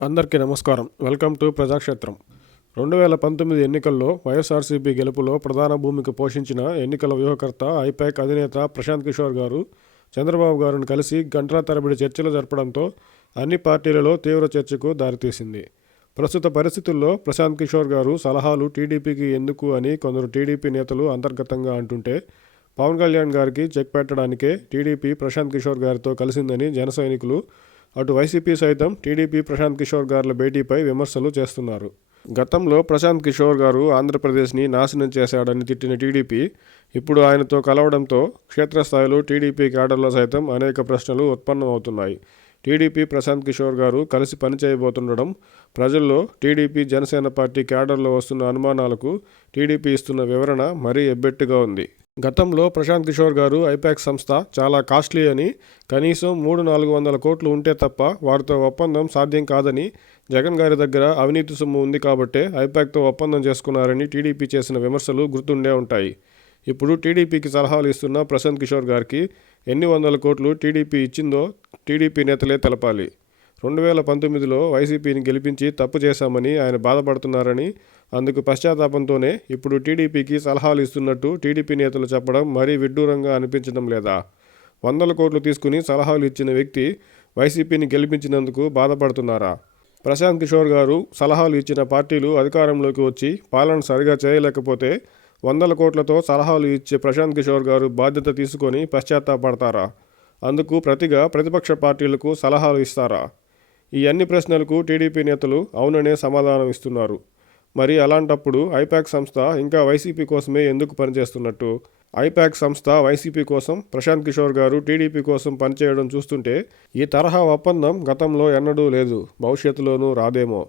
అందరికీ నమస్కారం. Welcome to ప్రజాక్షేత్రం. రెండు వేల పంతొమ్మిది ఎన్నికల్లో వైఎస్ఆర్సీపీ గెలుపులో ప్రధాన భూమిక పోషించిన ఎన్నికల వ్యూహకర్త ఐపాక్ అధినేత ప్రశాంత్ కిషోర్ గారు చంద్రబాబు గారిని కలిసి గంటల తరబడి చర్చలు జరపడంతో అన్ని పార్టీలలో తీవ్ర చర్చకు దారితీసింది. ప్రస్తుత పరిస్థితుల్లో ప్రశాంత్ కిషోర్ గారు సలహాలు టీడీపీకి ఎందుకు అని కొందరు టీడీపీ నేతలు అంతర్గతంగా అంటుంటే పవన్ కళ్యాణ్ గారికి చెక్ పెట్టడానికే టీడీపీ ప్రశాంత్ కిషోర్ గారితో కలిసిందని జన సైనికులు అటు వైసీపీ సైతం టీడీపీ ప్రశాంత్ కిషోర్ గారుల భేటీపై విమర్శలు చేస్తున్నారు. గతంలో ప్రశాంత్ కిషోర్ గారు ఆంధ్రప్రదేశ్ని నాశనం చేశాడని తిట్టిన టీడీపీ ఇప్పుడు ఆయనతో కలవడంతో క్షేత్రస్థాయిలో టీడీపీ క్యాడర్లో సైతం అనేక ప్రశ్నలు ఉత్పన్నమవుతున్నాయి. టీడీపీ ప్రశాంత్ కిషోర్ గారు కలిసి పనిచేయబోతుండడం ప్రజల్లో టీడీపీ జనసేన పార్టీ క్యాడర్లో వస్తున్న అనుమానాలకు టీడీపీ ఇస్తున్న వివరణ మరీ ఎబ్బెట్టుగా ఉంది. గతంలో ప్రశాంత్ కిషోర్ గారు ఐపాక్ సంస్థ చాలా కాస్ట్లీ అని కనీసం మూడు నాలుగు వందల కోట్లు ఉంటే తప్ప వారితో ఒప్పందం సాధ్యం కాదని జగన్ గారి దగ్గర అవినీతి సొమ్ము ఉంది కాబట్టే ఐపాక్తో ఒప్పందం చేసుకున్నారని టీడీపీ చేసిన విమర్శలు గుర్తుండే ఉంటాయి. ఇప్పుడు టీడీపీకి సలహాలు ఇస్తున్న ప్రశాంత్ కిషోర్ గారికి ఎన్ని వందల కోట్లు టీడీపీ ఇచ్చిందో టీడీపీ నేతలే తెలపాలి. రెండు వేల పంతొమ్మిదిలో వైసీపీని గెలిపించి తప్పు చేశామని ఆయన బాధపడుతున్నారని అందుకు పశ్చాత్తాపంతోనే ఇప్పుడు టీడీపీకి సలహాలు ఇస్తున్నట్టు టీడీపీ నేతలు చెప్పడం మరీ విడ్డూరంగా అనిపించడం లేదా? వందల కోట్లు తీసుకుని సలహాలు ఇచ్చిన వ్యక్తి వైసీపీని గెలిపించినందుకు బాధపడుతున్నారా? ప్రశాంత్ కిషోర్ గారు సలహాలు ఇచ్చిన పార్టీలు అధికారంలోకి వచ్చి పాలన సరిగా చేయలేకపోతే వందల కోట్లతో సలహాలు ఇచ్చే ప్రశాంత్ కిషోర్ గారు బాధ్యత తీసుకొని పశ్చాత్తాపడతారా? అందుకు ప్రతిగా ప్రతిపక్ష పార్టీలకు సలహాలు ఇస్తారా? ఈ అన్ని ప్రశ్నలకు టీడీపీ నేతలు అవుననే సమాధానం ఇస్తున్నారు. మరి అలాంటప్పుడు ఐపాక్ సంస్థ ఇంకా వైసీపీ కోసమే ఎందుకు పనిచేస్తున్నట్టు? ఐపాక్ సంస్థ వైసీపీ కోసం ప్రశాంత్ కిషోర్ గారు టీడీపీ కోసం పనిచేయడం చూస్తుంటే ఈ తరహా ఒప్పందం గతంలో ఎన్నడూ లేదు భవిష్యత్తులోనూ రాదేమో.